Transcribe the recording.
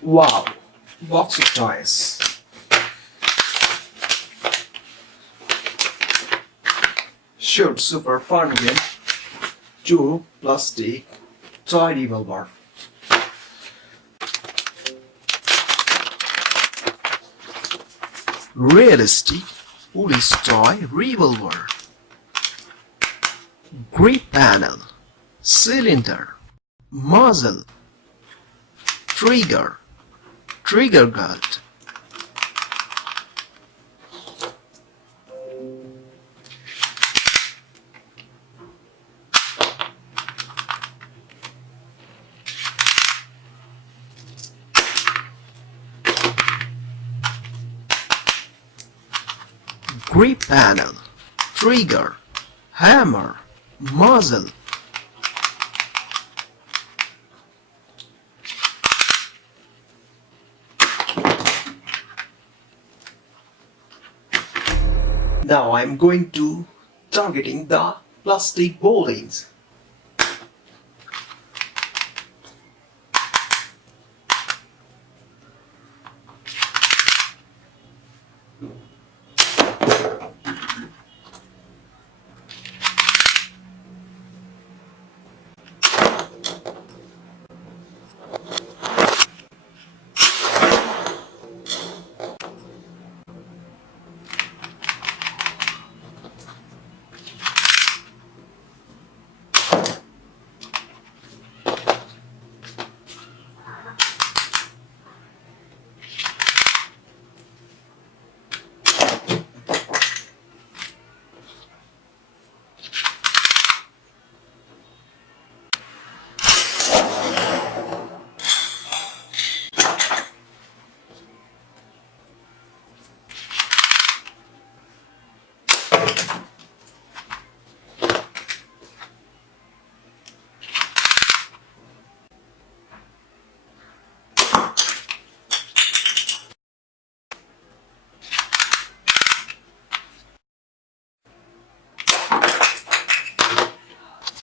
Wow, box of toys. Shoot, super fun game. 2 plastic toy revolver. Realistic police toy revolver. Grip panel, cylinder, muzzle, trigger guard. Grip panel, trigger, hammer, muzzle. Now I'm going to targeting the plastic bowlings.